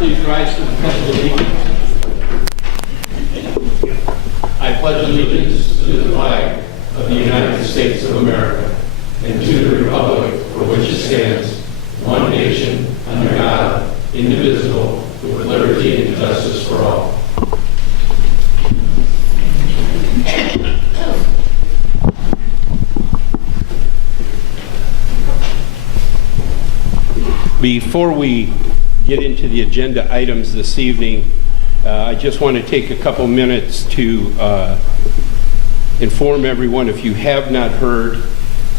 Please rise to the pledge of allegiance. I pledge allegiance to the flag of the United States of America and to the republic for which it stands, one nation, under God, indivisible, with liberty and justice for all. Before we get into the agenda items this evening, I just want to take a couple minutes to inform everyone, if you have not heard,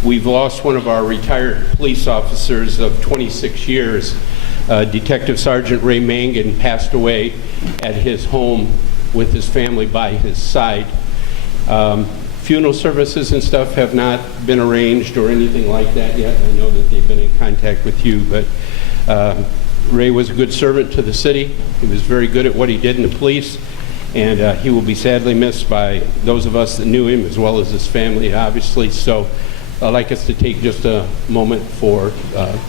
we've lost one of our retired police officers of 26 years. Detective Sergeant Ray Mangan passed away at his home with his family by his side. Funeral services and stuff have not been arranged or anything like that yet. I know that they've been in contact with you, but Ray was a good servant to the city. He was very good at what he did in the police, and he will be sadly missed by those of us that knew him, as well as his family, obviously. So I'd like us to take just a moment for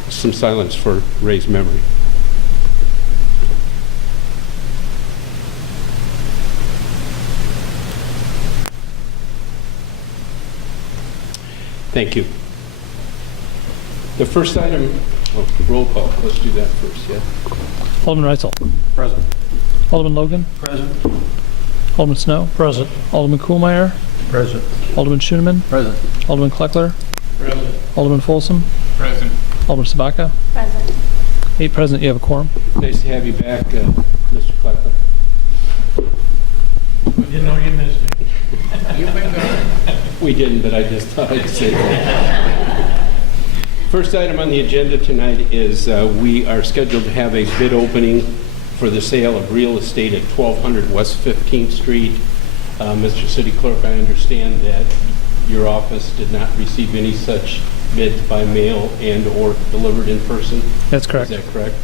some silence for Ray's memory. Thank you. The first item, roll call. Let's do that first, yeah. Alderman Reitzel. Present. Alderman Logan. Present. Alderman Snow. Present. Alderman Kuhlmeier. Present. Alderman Schoenemann. Present. Alderman Kleckler. Present. Alderman Folsom. Present. Alderman Sabaka. Present. 8 present. You have a quorum. Nice to have you back, Mr. Kleckler. We didn't know you missed me. You've been gone. We didn't, but I just thought I'd say that. First item on the agenda tonight is we are scheduled to have a bid opening for the sale of real estate at 1200 West 15th Street. Mr. City Clerk, I understand that your office did not receive any such bids by mail and or delivered in person. That's correct. Is that correct?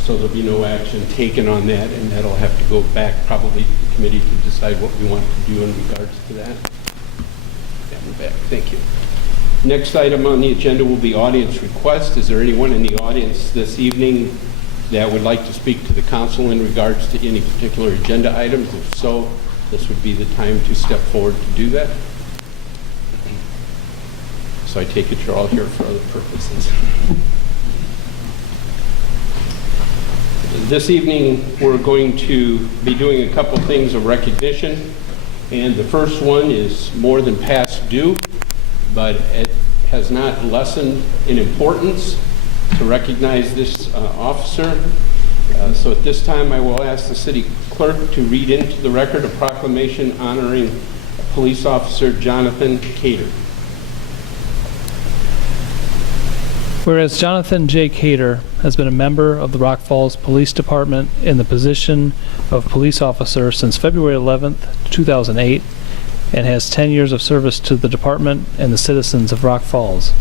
So there'll be no action taken on that, and that'll have to go back probably to the committee to decide what we want to do in regards to that. Yeah, we're back. Thank you. Next item on the agenda will be audience request. Is there anyone in the audience this evening that would like to speak to the council in regards to any particular agenda items? If so, this would be the time to step forward to do that. So I take it you're all here for other purposes. This evening, we're going to be doing a couple things of recognition, and the first one is more than past due, but it has not lessened in importance to recognize this officer. So at this time, I will ask the city clerk to read into the record a proclamation honoring police officer Jonathan Cater. Whereas Jonathan J. Cater has been a member of the Rock Falls Police Department in the position of police officer since February 11th, 2008, and has 10 years of service to the department and the citizens of Rock Falls.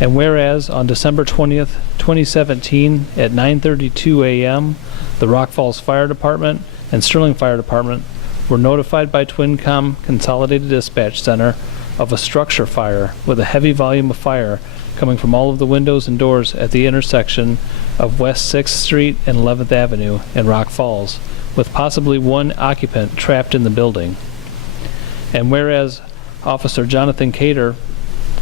And whereas on December 20th, 2017 at 9:32 a.m., the Rock Falls Fire Department and Sterling Fire Department were notified by TwinCom Consolidated Dispatch Center of a structure fire with a heavy volume of fire coming from all of the windows and doors at the intersection of West 6th Street and 11th Avenue in Rock Falls, with possibly one occupant trapped in the building. And whereas Officer Jonathan Cater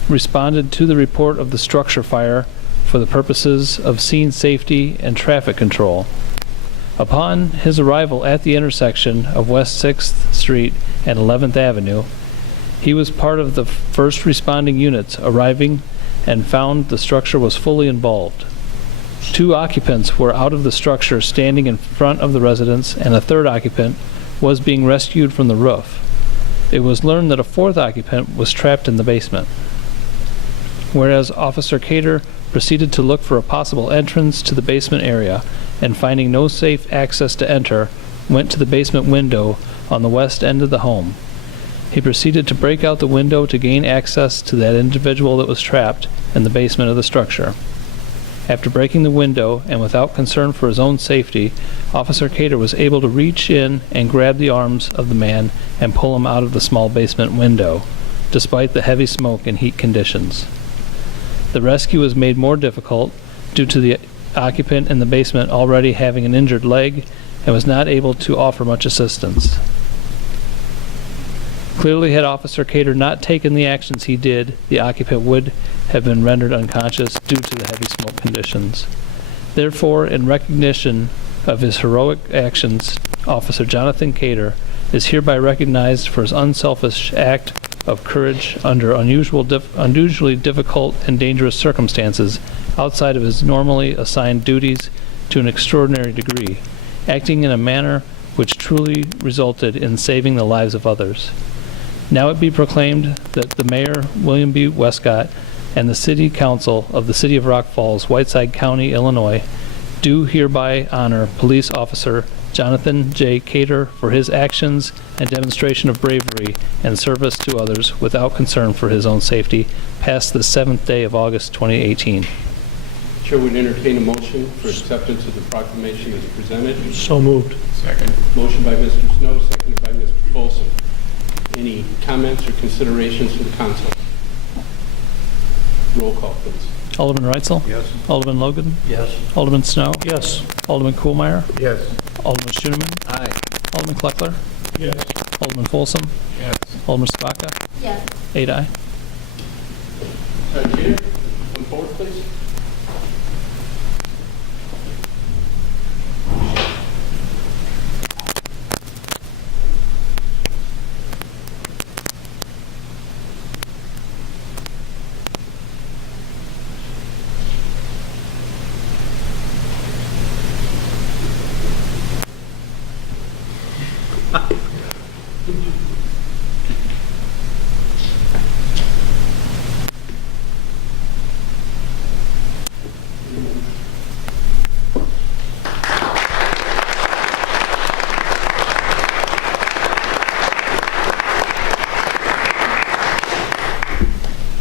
responded to the report of the structure fire for the purposes of scene safety and traffic control. Upon his arrival at the intersection of West 6th Street and 11th Avenue, he was part of the first responding units arriving and found the structure was fully involved. 2 occupants were out of the structure standing in front of the residence, and a 3rd occupant was being rescued from the roof. It was learned that a 4th occupant was trapped in the basement. Whereas Officer Cater proceeded to look for a possible entrance to the basement area, and finding no safe access to enter, went to the basement window on the west end of the home. He proceeded to break out the window to gain access to that individual that was trapped in the basement of the structure. After breaking the window, and without concern for his own safety, Officer Cater was able to reach in and grab the arms of the man and pull him out of the small basement window, despite the heavy smoke and heat conditions. The rescue was made more difficult due to the occupant in the basement already having an injured leg and was not able to offer much assistance. Clearly, had Officer Cater not taken the actions he did, the occupant would have been rendered unconscious due to the heavy smoke conditions. Therefore, in recognition of his heroic actions, Officer Jonathan Cater is hereby recognized for his unselfish act of courage under unusually difficult and dangerous circumstances outside of his normally assigned duties to an extraordinary degree, acting in a manner which truly resulted in saving the lives of others. Now it be proclaimed that the Mayor, William B. Westcott, and the City Council of the City of Rock Falls, Whiteside County, Illinois, do hereby honor Police Officer Jonathan J. Cater for his actions and demonstration of bravery and service to others without concern for his own safety, past the 7th day of August 2018. Chair would entertain a motion for acceptance of the proclamation as presented. So moved. Second. Motion by Mr. Snow, seconded by Mr. Folsom. Any comments or considerations for the council? Roll call, please. Alderman Reitzel? Yes. Alderman Logan? Yes. Alderman Snow? Yes. Alderman Kuhlmeier? Yes. Alderman Schooneman? Aye. Alderman Kleckler? Yes. Alderman Folsom? Yes. Alderman Spaka? Yes. 8 aye. Cater, come forward, please.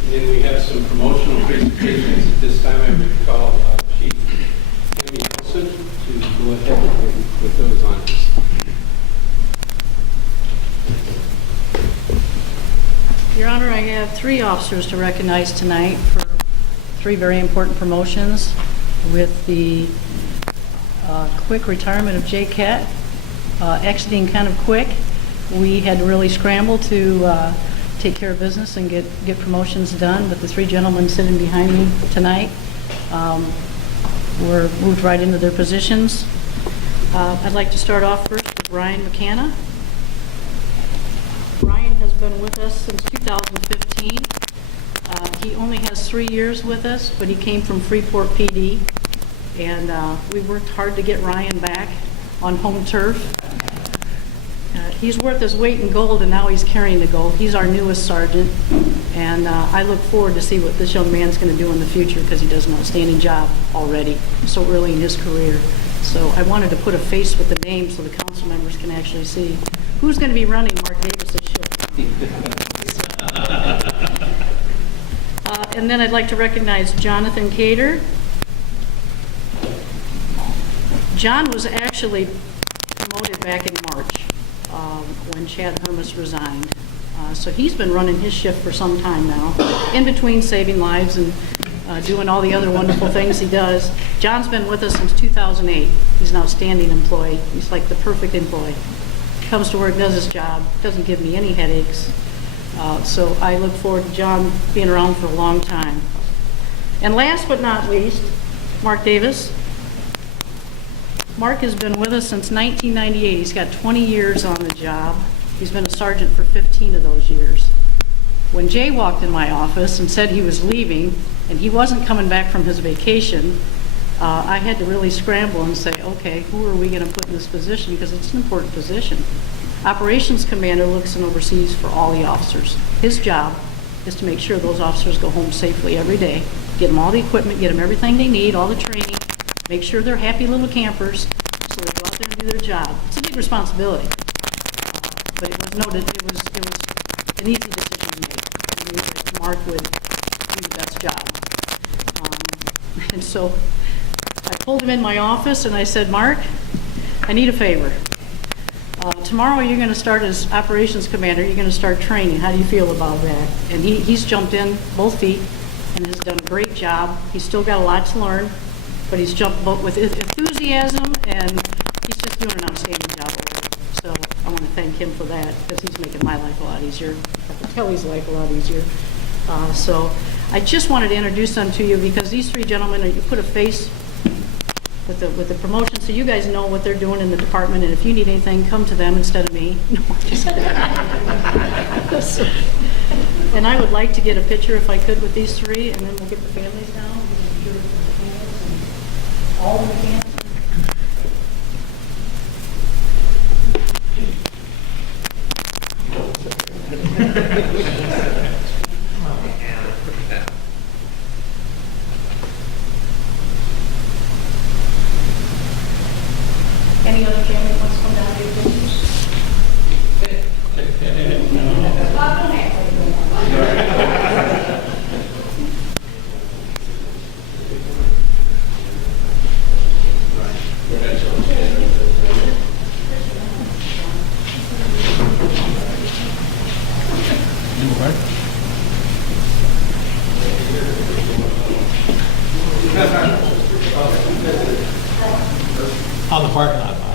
Then we have some promotional presentations. At this time, I would call Chief Tammy Nelson to go ahead with those honors. Your Honor, I have 3 officers to recognize tonight for 3 very important promotions. With the quick retirement of Jay Kett, exiting kind of quick, we had to really scramble to take care of business and get promotions done, but the 3 gentlemen sitting behind me tonight were moved right into their positions. I'd like to start off first with Ryan McCanna. Ryan has been with us since 2015. He only has 3 years with us, but he came from Freeport PD, and we worked hard to get Ryan back on home turf. He's worth his weight in gold, and now he's carrying the gold. He's our newest sergeant, and I look forward to see what this young man's going to do in the future, because he does an outstanding job already so early in his career. So I wanted to put a face with the name so the council members can actually see who's going to be running Mark Davis's shift. And then I'd like to recognize Jonathan Cater. John was actually promoted back in March when Chad Hermes resigned. So he's been running his shift for some time now, in between saving lives and doing all the other wonderful things he does. John's been with us since 2008. He's an outstanding employee. He's like the perfect employee. Comes to work, does his job, doesn't give me any headaches. So I look forward to John being around for a long time. And last but not least, Mark Davis. Mark has been with us since 1998. He's got 20 years on the job. He's been a sergeant for 15 of those years. When Jay walked in my office and said he was leaving and he wasn't coming back from his vacation, I had to really scramble and say, okay, who are we going to put in this position? Because it's an important position. Operations commander looks and oversees for all the officers. His job is to make sure those officers go home safely every day, get them all the equipment, get them everything they need, all the training, make sure they're happy little campers so they go out there and do their job. It's a big responsibility. But it was noted, it was an easy decision to make. I knew that Mark would do the best job. And so I pulled him in my office and I said, Mark, I need a favor. Tomorrow you're going to start as operations commander. You're going to start training. How do you feel about that? And he's jumped in both feet and has done a great job. He's still got a lot to learn. but he's jumped boat with enthusiasm, and he's just doing an outstanding job already. So I want to thank him for that, because he's making my life a lot easier, Kelly's life a lot easier. So I just wanted to introduce them to you, because these three gentlemen, you put a face with the promotion, so you guys know what they're doing in the department, and if you need anything, come to them instead of me. No, I'm just kidding. And I would like to get a picture, if I could, with these three, and then we'll get the families down. All the mechanics. Any other family wants to come down to your pictures? On the parking lot, Bob.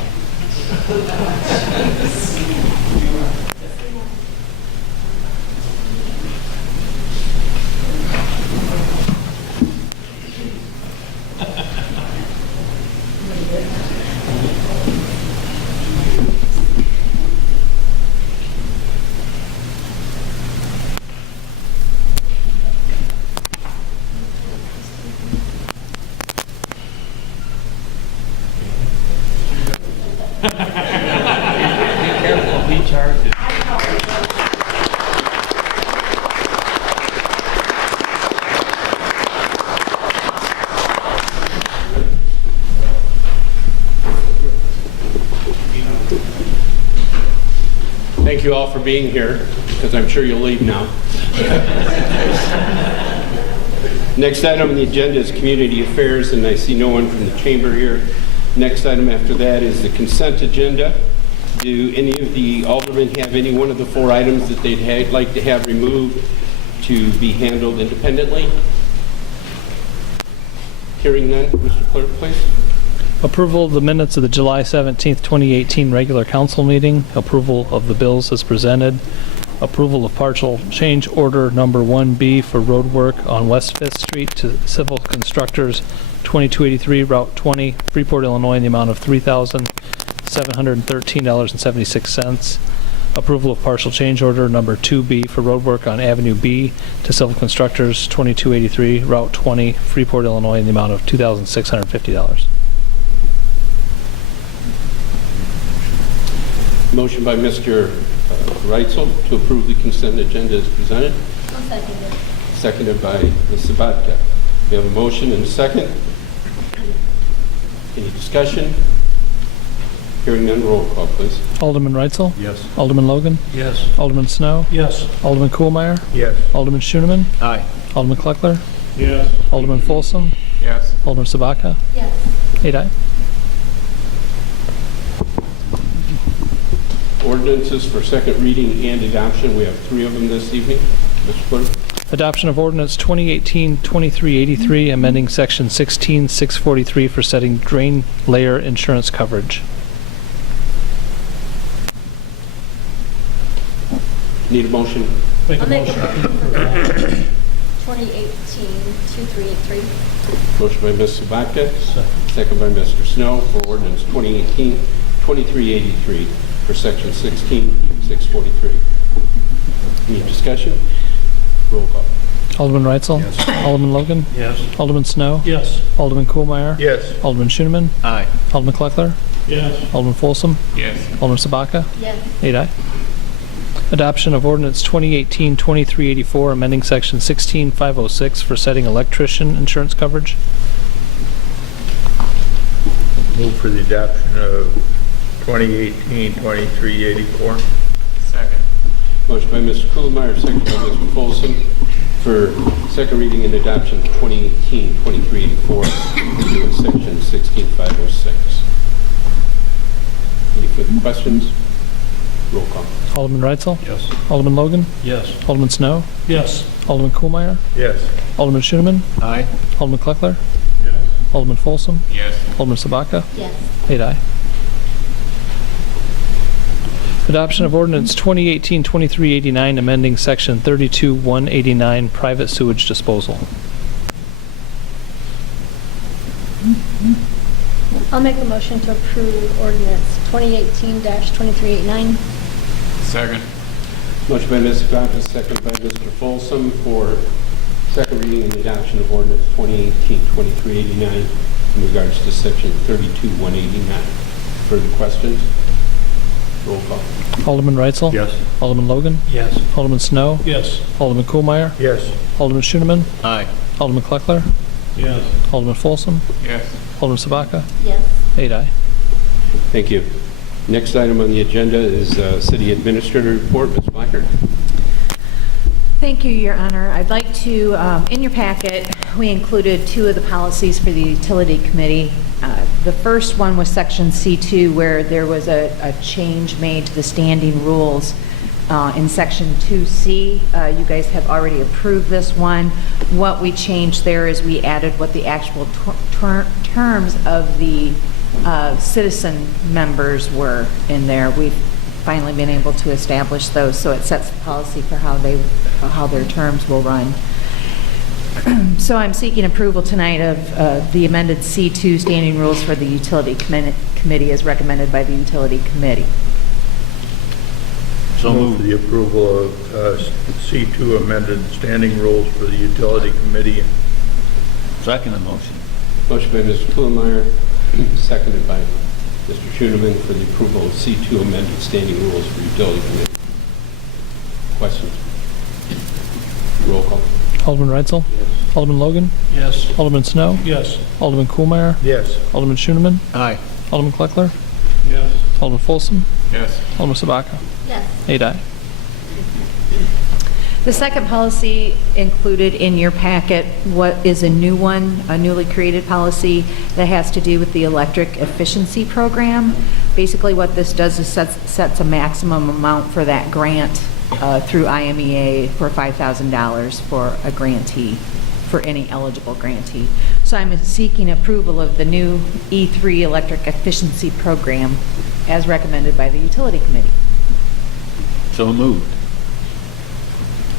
Be charged. Thank you all for being here, because I'm sure you'll leave now. Next item on the agenda is community affairs, and I see no one from the chamber here. Next item after that is the consent agenda. Do any of the aldermen have any one of the four items that they'd like to have removed to be handled independently? Hearing none, Mr. Clerk, please. Approval of the minutes of the July 17th, 2018 regular council meeting. Approval of the bills as presented. Approval of partial change order number 1B for road work on West 5th Street to Civil Constructors, 2283 Route 20, Freeport, Illinois, in the amount of $3,713.76. Approval of partial change order number 2B for road work on Avenue B to Civil Constructors, 2283 Route 20, Freeport, Illinois, in the amount of $2,650. Motion by Mr. Reitzel to approve the consent agenda as presented. I'll second it. Seconded by Ms. Sabatka. We have a motion and a second. Any discussion? Hearing none, roll call, please. Alderman Reitzel? Yes. Alderman Logan? Yes. Alderman Snow? Yes. Alderman Kuhlmeier? Yes. Alderman Schooneman? Aye. Alderman Kleckler? Yes. Alderman Folsom? Yes. Alderman Sabaka? Yes. 8 aye. Ordinances for second reading and adoption. We have three of them this evening. Mr. Clerk. Adoption of ordinance 2018-2383, amending section 16-643 for setting drain layer insurance coverage. Need a motion? Make a I'll make motion. 2018-2383. Motion by Ms. Sabatka, second by Mr. Snow for ordinance 2018-2383 for section 16-643. Any discussion? Roll call. Alderman Reitzel? Yes. Alderman Logan? Yes. Alderman Snow? Yes. Alderman Kuhlmeier? Yes. Alderman Schooneman? Aye. Alderman Kleckler? Yes. Alderman Folsom? Yes. Alderman Sabaka? Yes. 8 aye. Adoption of ordinance 2018-2384, amending section 16-506 for setting electrician insurance coverage. Move for the adoption of 2018-2384. Second. Motion by Mr. Kuhlmeier, second by Mr. Folsom for second reading and adoption of 2018-2384, section 16506. Any further questions? Roll call. Alderman Reitzel? Yes. Alderman Logan? Yes. Alderman Snow? Yes. Alderman Kuhlmeier? Yes. Alderman Schooneman? Aye. Alderman Kleckler? Yes. Alderman Folsom, Yes. Alderman Sabaka, Yes. 8 aye. Adoption of ordinance 2018-2389, amending section 32-189, private sewage disposal. I'll make a motion to approve ordinance 2018-2389. Second. Motion by Ms. Sabaka, second by Mr. Folsom for second reading and adoption of ordinance 2018-2389 in regards to section 32-189. Further questions? Roll call. Alderman Reitzel? Yes. Alderman Logan? Yes. Alderman Snow? Yes. Alderman Kohlmeyer? Yes. Alderman Schooneman? Aye. Alderman Kleckler? Yes. Alderman Folsom? Yes. Alderman Sabaka? Yes. 8 aye. Thank you. Next item on the agenda is City Administrator Report. Ms. Blackard. Thank you, Your Honor. I'd like to, in your packet, we included two of the policies for the Utility Committee. The first one was Section C2, where there was a change made to the standing rules. In Section 2C, you guys have already approved this one. What we changed there is we added what the actual terms of the citizen members were in there. We've finally been able to establish those, so it sets the policy for how their terms will run. So I'm seeking approval tonight of the amended C2 standing rules for the Utility Committee as recommended by the Utility Committee. So move for the approval of C2 amended standing rules for the Utility Committee. Second motion. Motion by Mr. Kohlmeyer, seconded by Mr. Schooneman for the approval of C2 amended standing rules for Utility Committee. Questions? Roll call. Alderman Reitzel? Yes. Alderman Logan? Yes. Alderman Snow? Yes. Alderman Kohlmeyer? Yes. Alderman Schooneman? Aye. Alderman Kleckler? Yes. Alderman Folsom? Yes. Alderman Sabaka? Yes. 8 aye. The second policy included in your packet what is a new one, a newly created policy that has to do with the electric efficiency program. Basically what this does is sets a maximum amount for that grant through IMEA for $5,000 for a grantee, for any eligible grantee. So I'm seeking approval of the new E3 electric efficiency program as recommended by the Utility Committee. So moved.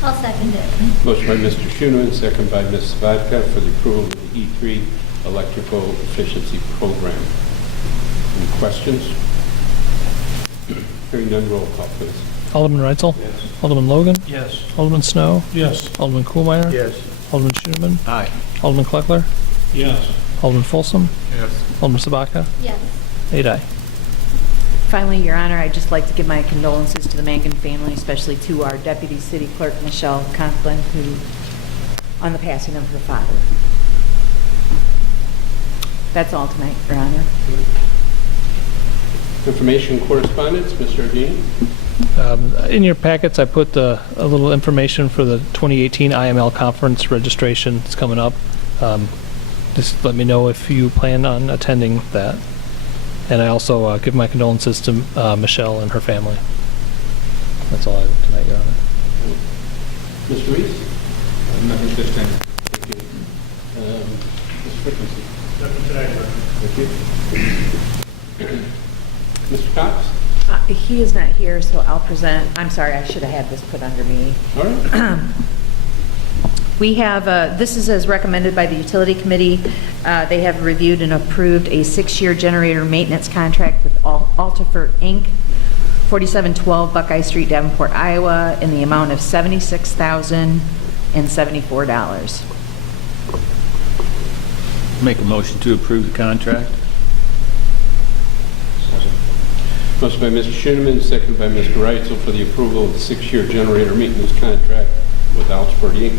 I'll second it. Motion by Mr. Schooneman, second by Ms. Sabaka for the approval of the E3 Electrical Efficiency Program. Any questions? Hearing none, roll call, please. Alderman Reitzel? Yes. Alderman Logan? Yes. Alderman Snow? Yes. Alderman Kohlmeyer? Yes. Alderman Schooneman? Aye. Alderman Kleckler? Yes. Alderman Folsom? Yes. Alderman Sabaka? Yes. 8 aye. Finally, Your Honor, I'd just like to give my condolences to the Mangan family, especially to our Deputy City Clerk, Michelle Conklin, who, on the passing of her father. That's all tonight, Your Honor. Information correspondence, Mr. Ardini. In your packets, I put a little information for the 2018 IML conference registration. It's coming up. Just let me know if you plan on attending that. And I also give my condolences to Michelle and her family. That's all I have tonight, Your Honor. Mr. Reese? Nothing this time. Thank you. Mr. Frequency? Nothing today, Thank you. Mr. Cox? He is not here, so I'll present. I'm sorry, I should have had this put under me. All right. We have, this is as recommended by the Utility Committee. They have reviewed and approved a 6-year generator maintenance contract with Altifert, Inc., 4712 Buckeye Street, Davenport, Iowa, in the amount of $76,074. Make a motion to approve the contract. Motion by Mr. Schooneman, seconded by Mr. Reitzel for the approval of the 6-year generator maintenance contract with Altifert, Inc.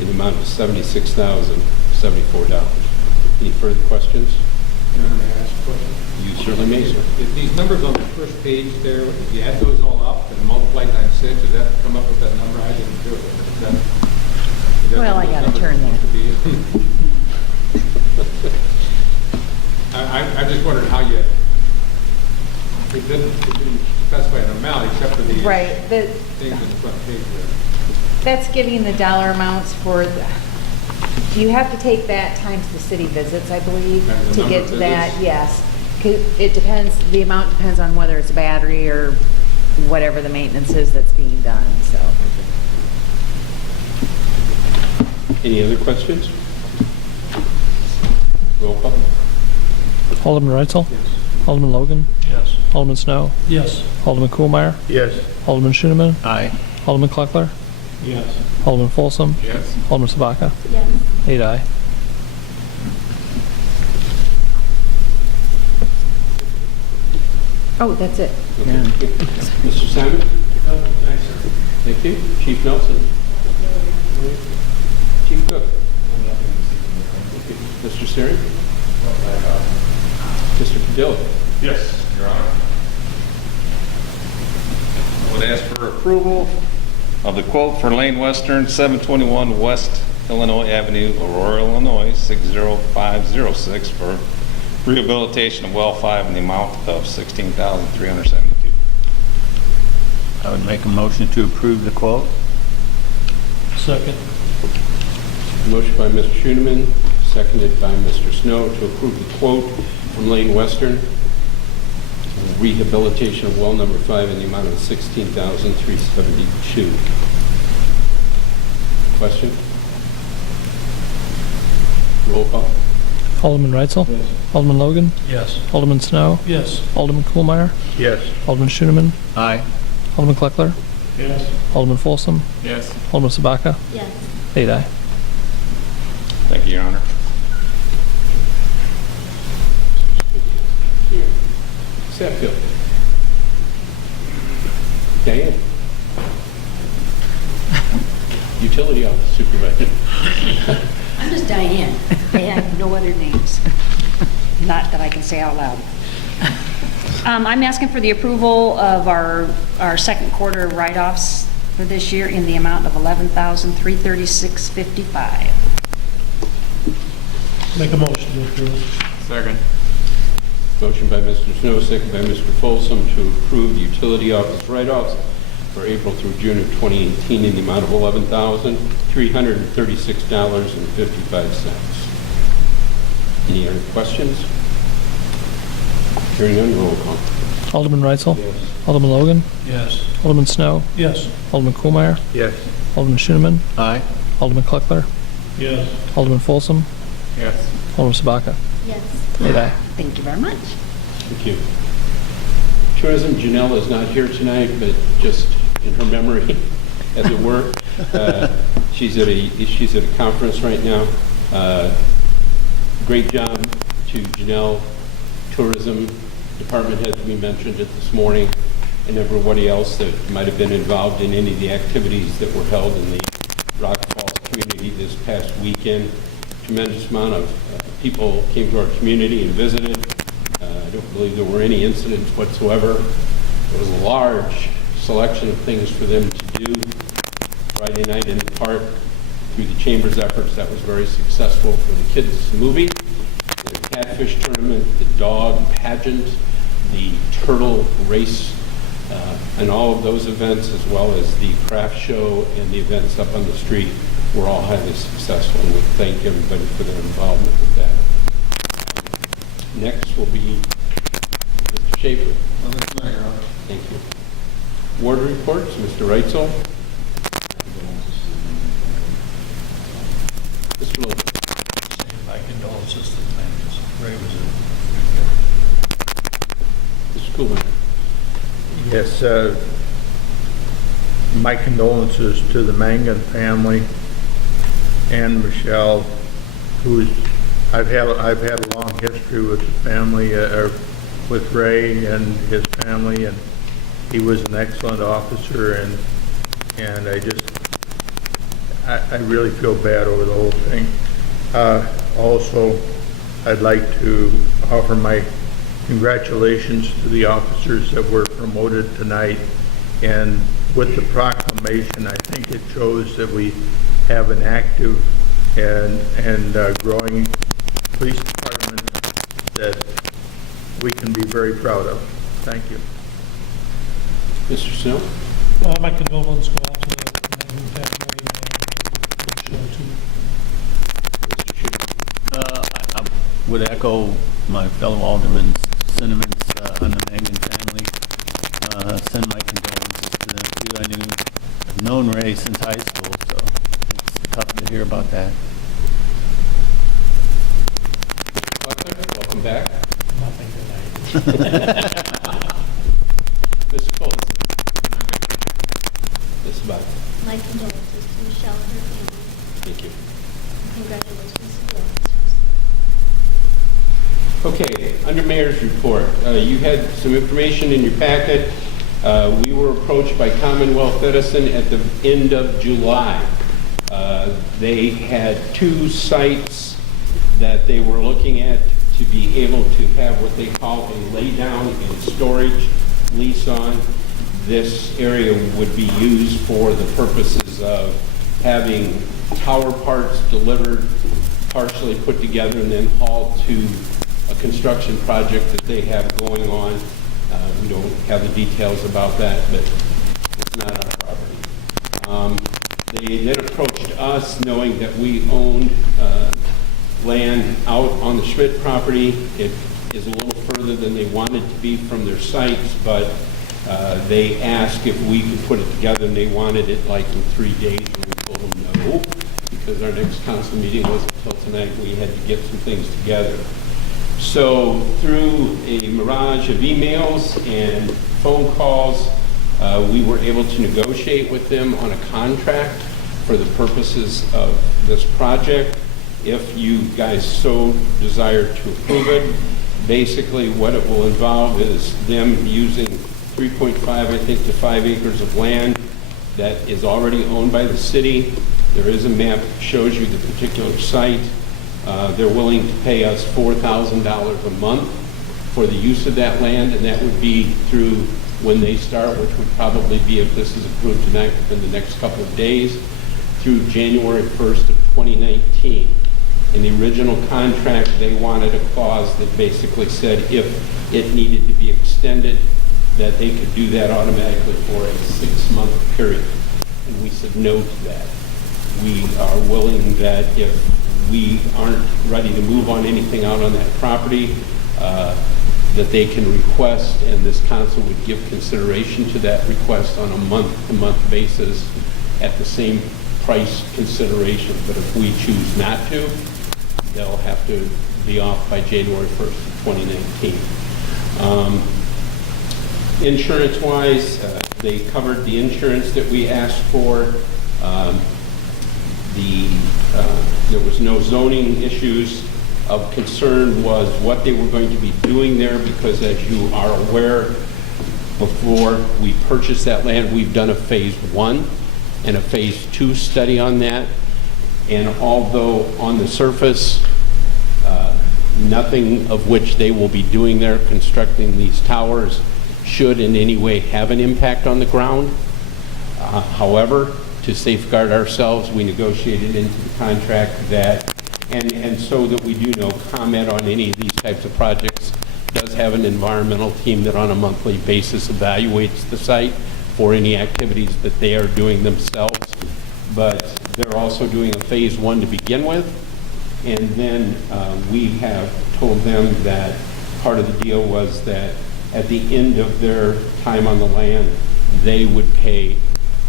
in the amount of $76,074. Any further questions? May I ask a question? You certainly may, sir. If these numbers on the first page there, if you add those all up and multiply times 6, does that come up with that number? I didn't do it. Is that Well, I what gotta those turn numbers that. supposed to be? I just wondered how you, it didn't specify an amount except for the Right. things in the front page there. That's giving the dollar amounts for You have to take that times the city visits, I believe, And the to number get of to that, visits? yes. 'Cause it depends, the amount depends on whether it's battery or whatever the maintenance is that's being done, so. Any other questions? Roll call. Alderman Reitzel? Alderman Logan? Yes. Alderman Snow? Yes. Alderman Kohlmeyer? Yes. Alderman Schooneman? Aye. Alderman Kleckler? Yes. Alderman Folsom? Yes. Alderman Sabaka? Yes. 8 aye. Oh, that's it. Okay. Mr. Simon? Thanks, sir. Thank you. Chief Nelson? Chief Cook? Okay. Mr. Siri? Mr. Padilla? Yes, Your Honor. I would ask for approval of the quote for Lane Western, 721 West Illinois Avenue, Aurora, Illinois, 60506 for rehabilitation of well 5 in the amount of $16,372. I would make a motion to approve the quote. Second. Motion by Mr. Schooneman, seconded by Mr. Snow to approve the quote from Lane Western, rehabilitation of well number 5 in the amount of $16,372. Question? Roll call. Alderman Reitzel? Alderman Logan? Yes. Alderman Snow? Yes. Alderman Kohlmeyer? Yes. Alderman Schooneman? Aye. Alderman Kleckler? Yes. Alderman Folsom? Yes. Alderman Sabaka? Yes. 8 aye. Thank you, Your Honor. Satfield. Diane. Utility Office Supervisor. I'm just Diane. I have no other names. Not that I can say out loud. I'm asking for the approval of our second quarter write-offs for this year in the amount of $11,336.55. Make a motion to approve. Second. Motion by Mr. Snow, second by Mr. Folsom to approve the utility office write-offs for April through June of 2018 in the amount of $11,336.55. Any other questions? Hearing none, roll call. Alderman Reitzel? Yes. Alderman Logan? Yes. Alderman Snow? Yes. Alderman Kohlmeyer? Yes. Alderman Schooneman? Aye. Alderman Kleckler? Yes. Alderman Folsom? Yes. Alderman Sabaka? Yes. 8 aye. Thank you very much. Thank you. Tourism, Janelle is not here tonight, but just in her memory, as it were. She's at a conference right now. Great job to Janelle. Tourism Department heads, we mentioned it this morning, and everybody else that might have been involved in any of the activities that were held in the Rock Falls community this past weekend. Tremendous amount of people came to our community and visited. I don't believe there were any incidents whatsoever. There was a large selection of things for them to do. Friday night in the park, through the Chamber's efforts, that was very successful for the kids' movie, the catfish tournament, the dog pageant, the turtle race, and all of those events, as well as the craft show and the events up on the street, were all highly successful, and we thank everybody for their involvement with that. Next will be Mr. Schaefer. Thank you. Ward reports, Mr. Reitzel. Mr. Logan. My condolences to the families. Ray was Mr. Coolman. Yes, my condolences to the Mangan family and Michelle, who's, I've had a long history with the family, with Ray and his family, and he was an excellent officer, and I really feel bad over the whole thing. Also, I'd like to offer my congratulations to the officers that were promoted tonight. And with the proclamation, I think it shows that we have an active and growing police department that we can be very proud of. Thank you. Mr. Snow. My condolences go out to the man who passed away, Michelle, too. would echo my fellow aldermen's sentiments on the Mangan family. Send my condolences to them too. I've known Ray since high school, so it's tough to hear about that. Butler, welcome back. Nothing tonight. Ms. Coles. Ms. Butler. My condolences to Michelle and her family. Thank you. Congratulations to the officers. Okay, under Mayor's report, you had some information in your packet. We were approached by Commonwealth Edison at the end of July. They had 2 sites that they were looking at to be able to have what they call a laydown and storage lease on. This area would be used for the purposes of having tower parts delivered, partially put together, and then hauled to a construction project that they have going on. We don't have the details about that, but it's not our property. They then approached us knowing that we owned land out on the Schmidt property. It is a little further than they wanted to be from their sites, but they asked if we could put it together, and they wanted it like in 3 days, and we told them no, because our next council meeting wasn't until tonight. We had to get some things together. So through a mirage of emails and phone calls, we were able to negotiate with them on a contract for the purposes of this project. If you guys so desire to approve it, basically what it will involve is them using 3.5, I think, to 5 acres of land that is already owned by the city. There is a map that shows you the particular site. They're willing to pay us $4,000 a month for the use of that land, and that would be through when they start, which would probably be, if this is approved tonight, within the next couple of days, through January 1st of 2019. In the original contract, they wanted a clause that basically said if it needed to be extended, that they could do that automatically for a 6-month period. And we said no to that. We are willing that if we aren't ready to move on anything out on that property, that they can request, and this council would give consideration to that request on a month-to-month basis at the same price consideration. But if we choose not to, they'll have to be off by January 1st of 2019. Insurance-wise, they covered the insurance that we asked for. There was no zoning issues. Of concern was what they were going to be doing there, because as you are aware, before we purchased that land, we've done a phase 1 and a phase 2 study on that. And although on the surface, nothing of which they will be doing there, constructing these towers, should in any way have an impact on the ground. However, to safeguard ourselves, we negotiated into the contract that, and so that we do know, comment on any of these types of projects does have an environmental team that on a monthly basis evaluates the site for any activities that they are doing themselves. But they're also doing a phase 1 to begin with. And then we have told them that part of the deal was that at the end of their time on the land, they would pay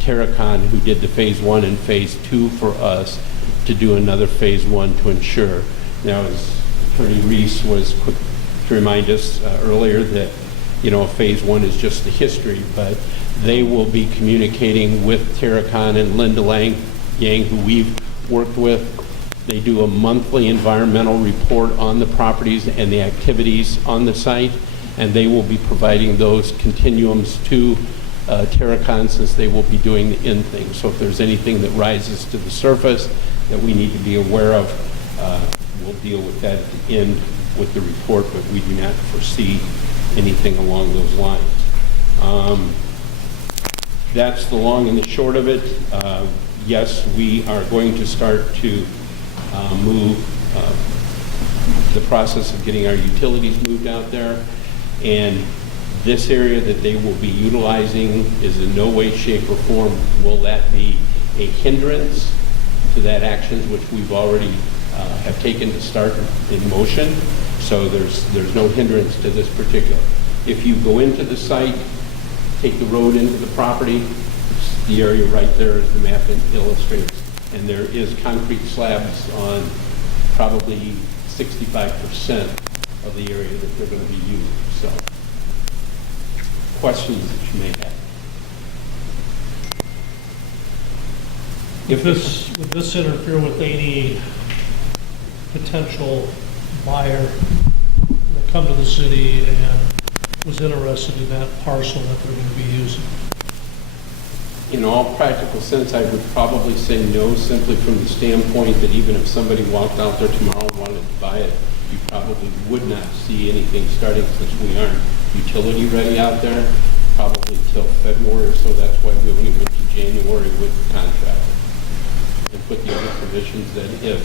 Terracon, who did the phase 1 and phase 2 for us, to do another phase 1 to ensure. Now, as Attorney Reese was quick to remind us earlier that, you know, phase 1 is just the history, but they will be communicating with Terracon and Linda Yang, who we've worked with. They do a monthly environmental report on the properties and the activities on the site, and they will be providing those continuums to Terracon, since they will be doing the end thing. So if there's anything that rises to the surface that we need to be aware of, we'll deal with that at the end with the report, but we do not foresee anything along those lines. That's the long and the short of it. Yes, we are going to start to move the process of getting our utilities moved out there, and this area that they will be utilizing is in no way, shape, or form will that be a hindrance to that action, which we've already have taken to start in motion, so there's no hindrance to this particular. If you go into the site, take the road into the property, the area right there as the map illustrates, and there is concrete slabs on probably 65% of the area that they're going to be used. So, questions that you may have? Would this interfere with any potential buyer that come to the city and was interested in that parcel that they're going to be using? In all practical sense, I would probably say no, simply from the standpoint that even if somebody walked out there tomorrow and wanted to buy it, you probably would not see anything starting, since we aren't utility ready out there, probably till February or so. That's why we only went to January with the contract. And put the other provisions that if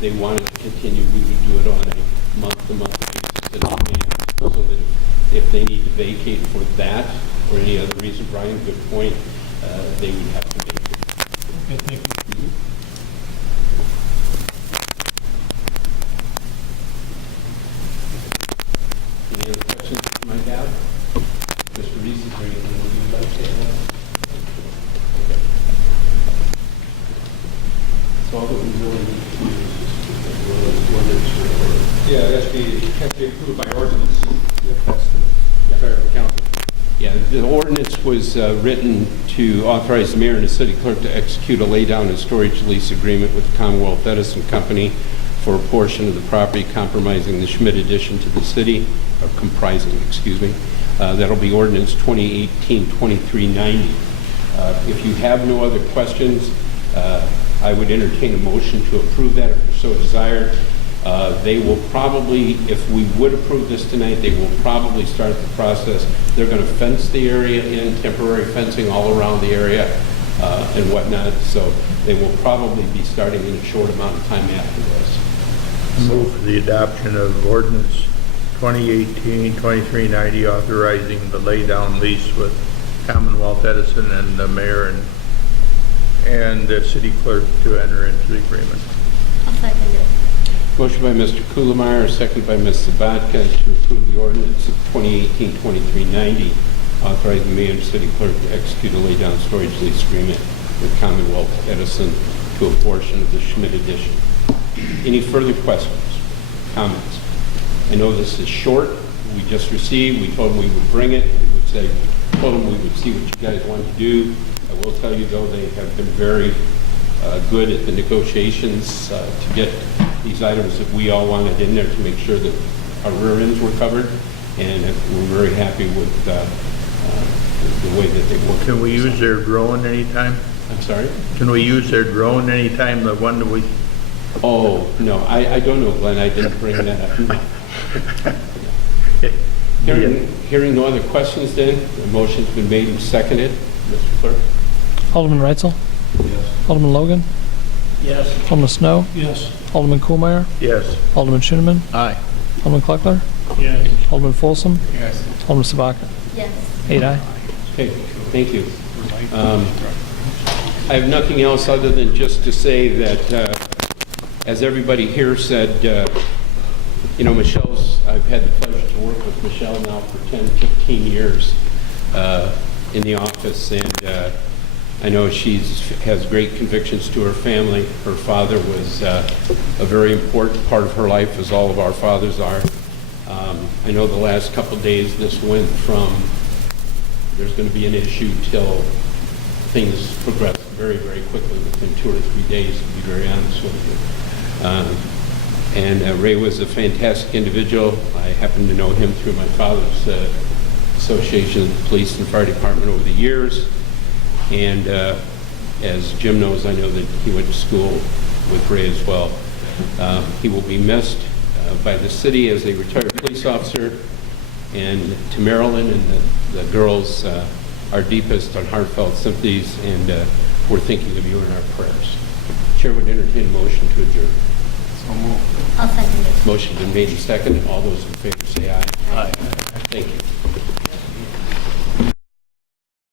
they wanted to continue, we would do it on a month-to-month basis in advance, so that if they need to vacate for that or any other reason, Brian, good point, they would have to vacate. Okay, thank you. Any other questions you might have? Mr. Reese, is there anything that you'd like to add? Okay. So all that we really need to do is ordinance. Yeah, it has to be approved by ordinance, if that's the desire of the council. Yeah, the ordinance was written to authorize the mayor and the city clerk to execute a laydown and storage lease agreement with Commonwealth Edison Company for a portion of the property comprising the Schmidt addition to the city, or comprising, excuse me. That'll be ordinance 2018-2390. If you have no other questions, I would entertain a motion to approve that if you so desire. They will probably, if we would approve this tonight, they will probably start the process. They're going to fence the area in, temporary fencing all around the area and whatnot. So they will probably be starting in a short amount of time after this. Move for the adoption of ordinance 2018-2390, authorizing the laydown lease with Commonwealth Edison and the mayor and the city clerk to enter into the agreement. I'll second it. Motion by Mr. Kuhlemeyer, second by Ms. Sabatka to approve the ordinance of 2018-2390, authorizing the mayor and city clerk to execute a laydown storage lease agreement with Commonwealth Edison to a portion of the Schmidt addition. Any further questions, comments? I know this is short. We just received. We told them we would bring it. Told them we would see what you guys want to do. I will tell you, though, they have been very good at the negotiations to get these items that we all wanted in there to make sure that our rear ends were covered, and we're very happy with the way that they work. Can we use their drone anytime? I'm sorry? Can we use their drone anytime, the one that we... Oh, no, I don't know, Glenn. I didn't bring that up. Hearing no other questions, then, the motion's been made and seconded. Mr. Clerk? Alderman Reitzel? Yes. Alderman Logan? Yes. Alderman Snow? Yes. Alderman Kuhlmeyer? Yes. Alderman Schoeneman? Aye. Alderman Kleckler? Yes. Alderman Folsom? Yes. Alderman Sabaka? Yes. 8 aye. Okay, thank you. I have nothing else other than just to say that, as everybody here said, I've had the pleasure to work with Michelle now for 10, 15 years in the office, and I know she has great convictions to her family. Her father was a very important part of her life, as all of our fathers are. I know the last couple of days this went from there's going to be an issue till things progress very, very quickly within 2 or 3 days, to be very honest with you. And Ray was a fantastic individual. I happen to know him through my father's association with the police and fire department over the years. And as Jim knows, I know that he went to school with Ray as well. He will be missed by the city as a retired police officer. And to Marilyn and the girls, our deepest and heartfelt sympathies, and we're thinking of you in our prayers. Chair would entertain a motion to adjourn. I'll second it. Motion been made and seconded. All those in favor say aye. Aye. Thank you.